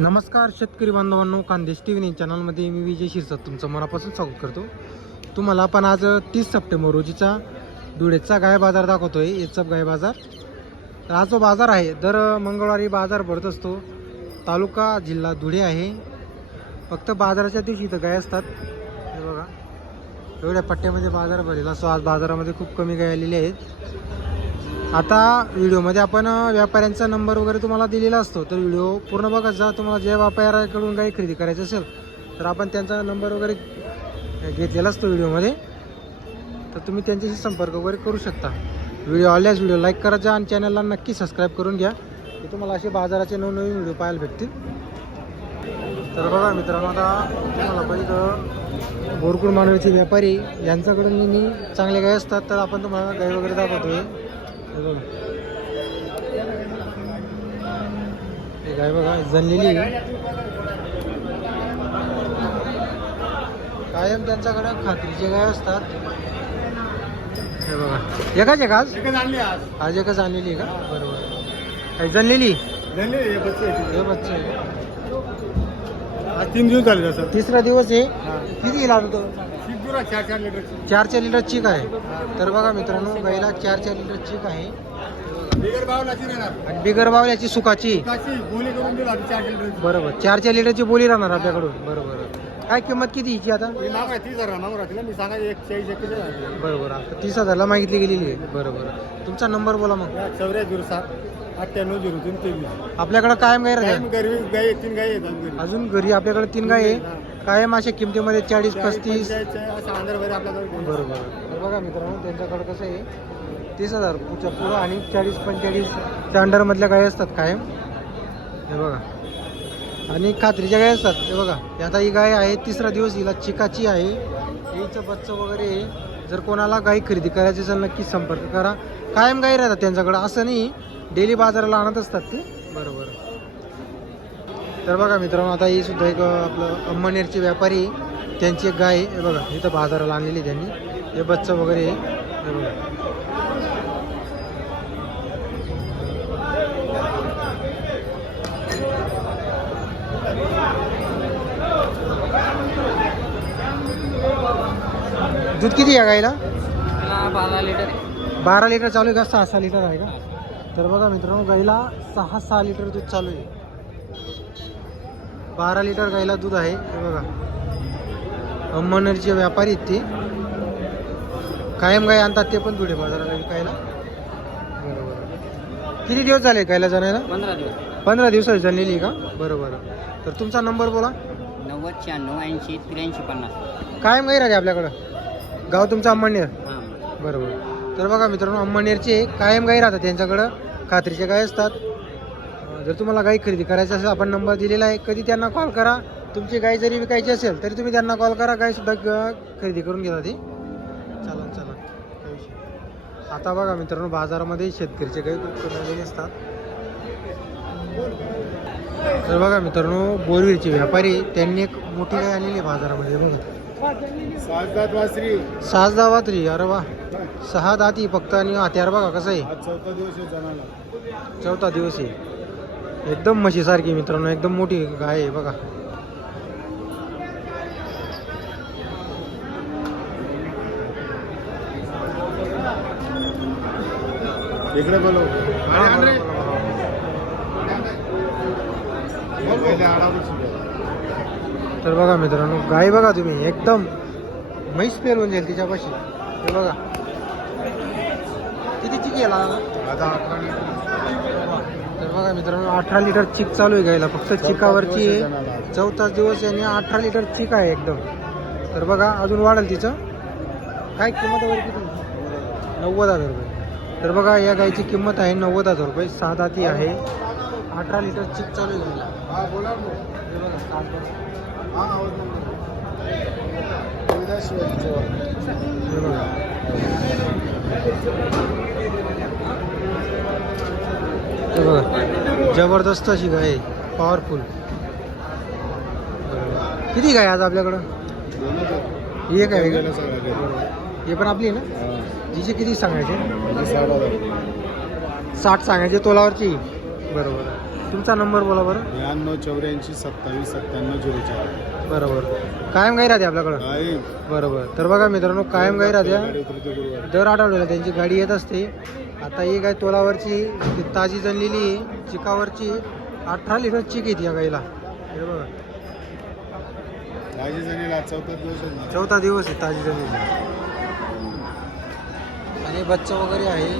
नमस्कार शेतकरी बांधवांनो खानदेश टी व्ही चॅनलमध्ये मी विजय शिरसाट तुमचं मनापासून स्वागत करतो. तुम्हाला आपण आज तीस सप्टेंबर रोजीचा धुळेचा गाय बाजार दाखवतोय एचप गाय बाजार. तर हा जो बाजार आहे दर मंगळवारी बाजार भरत असतो. तालुका जिल्हा धुळे आहे. फक्त बाजाराच्या दिवशी इथं गाय असतात. हे बघा. एवढ्या पट्ट्यामध्ये बाजार भरलेला असतो. आज बाजारामध्ये खूप कमी गाय आलेली आहेत. आता व्हिडिओमध्ये आपण व्यापाऱ्यांचा नंबर वगैरे तुम्हाला दिलेला असतो तर व्हिडिओ पूर्ण बघत जा. तुम्हाला ज्या व्यापाऱ्याकडून काही खरेदी करायची असेल तर आपण त्यांचा नंबर वगैरे घेतलेला असतो व्हिडिओमध्ये. तर तुम्ही त्यांच्याशी संपर्क वगैरे करू शकता. व्हिडिओ आल्यास व्हिडिओ लाईक करत जा आणि चॅनलला नक्की सबस्क्राईब करून घ्या की तुम्हाला असे बाजाराचे नवनवीन व्हिडिओ पाहायला भेटतील. तर बघा मित्रांनो आता तुम्हाला पहिलं बोरकुड मानवीचे व्यापारी यांच्याकडून नेहमी चांगले गाय असतात तर आपण तुम्हाला गाय वगैरे दाखवतो आहे गाय बघा जनलेली आहे. कायम त्यांच्याकडे खात्रीचे गाय असतात. हे बघा. एकाच आहे का आज? आज. एकच आणलेली का? बरोबर. काही जनलेली हे बच्चे तीन दिवस झाले तसं तिसरा दिवस आहे. किती गेला तो? चार चार लिटर चीक आहे. तर बघा मित्रांनो गाईला चार चार लिटर चीक आहे. आणि बिगर सुकाची. दिला चार लिटर बरोबर. चार चार लिटरची बोली राहणार आपल्याकडून. बरोबर. काय किंमत किती हिची आता? बरोबर. आता तीस हजारला मागितली गेलेली आहे. बरोबर. तुमचा नंबर बोला मग. चौऱ्या झिरो सात अठ्ठ्याण्णव झिरो तीन तेवीस. आपल्याकडे कायम गाय राहते अजून घरी आपल्याकडे तीन गाय आहे. कायम अशा किमतीमध्ये चाळीस पस्तीस. बरोबर. बघा मित्रांनो त्यांच्याकडे कसं आहे तीस हजार पुढच्या पुढं आणि चाळीस पंचेचाळीसच्या अंडरमधल्या गाय असतात कायम. हे बघा. आणि खात्रीच्या गाय असतात हे बघा. आता ही गाय आहे तिसरा दिवस हिला चिकाची आहे. हिचं बच्चं वगैरे जर कोणाला गाय खरेदी करायची असेल नक्की संपर्क करा. कायम गाय राहतात त्यांच्याकडं. असं नाही डेली बाजाराला आणत असतात ते. बरोबर. तर बघा मित्रांनो आता ही सुद्धा एक आपलं अंमनेरचे व्यापारी. त्यांची एक गाय आहे. हे बघा इथं बाजाराला आणलेली आहे त्यांनी. हे बच्चं वगैरे हे बघा. दूध किती आहे गाईला बारा लिटर बारा लिटर चालू आहे का? सहा सहा लिटर आहे का? तर बघा मित्रांनो गाईला सहा सहा लिटर दूध चालू आहे. बारा लिटर गाईला दूध आहे. हे बघा. अंमनेरचे व्यापारी आहेत ते. कायम गाय आणतात ते पण धुळे बाजाराला विकायला बरोबर. किती दिवस झाले गायला जाण्याला? पंधरा दिवस. पंधरा दिवसाची झालेली आहे का? बरोबर. तर तुमचा नंबर बोला. नव्वद शहाण्णव ऐंशी त्र्याऐंशी पन्नास. कायम गाई राहते आपल्याकडं. गाव तुमचं अंमनेर हां. बरोबर. तर बघा मित्रांनो अंमनेरचे कायम गाई राहतात. त्यांच्याकडं खात्रीचे गाय असतात. जर तुम्हाला गाई खरेदी करायची असेल आपण नंबर दिलेला आहे कधी त्यांना कॉल करा. तुमची गाय जरी विकायची असेल तरी तुम्ही त्यांना कॉल करा गायसुद्धा खरेदी करून घेता ती. चला चला काही विषय नाही. आता बघा मित्रांनो बाजारामध्ये शेतकरीचे गाई खूप कमी आलेले असतात. तर बघा मित्रांनो बोरवीरचे व्यापारी त्यांनी एक मोठी गाय आणलेली आहे बाजारामध्ये बघा. सहा दहा वात्री अरे वा. सहा दाती फक्त आणि हत्यार बघा कसं आहे. चौथा दिवस आहे जणाला चौथा दिवस आहे एकदम म्हशीसारखी मित्रांनो एकदम मोठी गाय आहे बघा. इकडे बोलव. तर बघा मित्रांनो गाय बघा तुम्ही एकदम म्हैस पेलवून जाईल तिच्यापाशी. हे बघा. किती चिक गेला तर बघा मित्रांनो अठरा लिटर चिक चालू आहे गायला फक्त चिकावरची चौथाच दिवस आणि अठरा लिटर चिक आहे एकदम. तर बघा अजून वाढेल तिचं. काय किंमत वगैरे किती नव्वद हजार रुपये. तर बघा या गायची किंमत आहे नव्वद हजार रुपये. सहा दाती आहे. अठरा लिटर चिक चालू आहे बघा स्टार्ट करा. हा बघा. जबरदस्त अशी गाय पॉवरफुल किती गाय आज आपल्याकडं? ही एक आहे वेगळं हे पण आपली आहे ना? तिचे किती सांगायचे? साठ सांगायचे तोलावरची. बरोबर. तुमचा नंबर बोला बरं. ब्याण्णव चौऱ्याऐंशी सत्तावीस सत्त्याण्णव झिरो चार बरोबर. कायम गाई राहते आपल्याकडं? बरोबर. तर बघा मित्रांनो कायम गाई राहत्या गुरुवार. दर आठवड्याला त्यांची गाडी येत असते. आता ही गाय तोलावरची ती ताजी जनलेली आहे चिकावरची अठरा लिटर चिक येते या गाईला हे बघा. राजे जणी आज चौथा दिवस आहे ना. चौथा दिवस आहे ताजी जनलेली आणि बच्चा वगैरे आहे.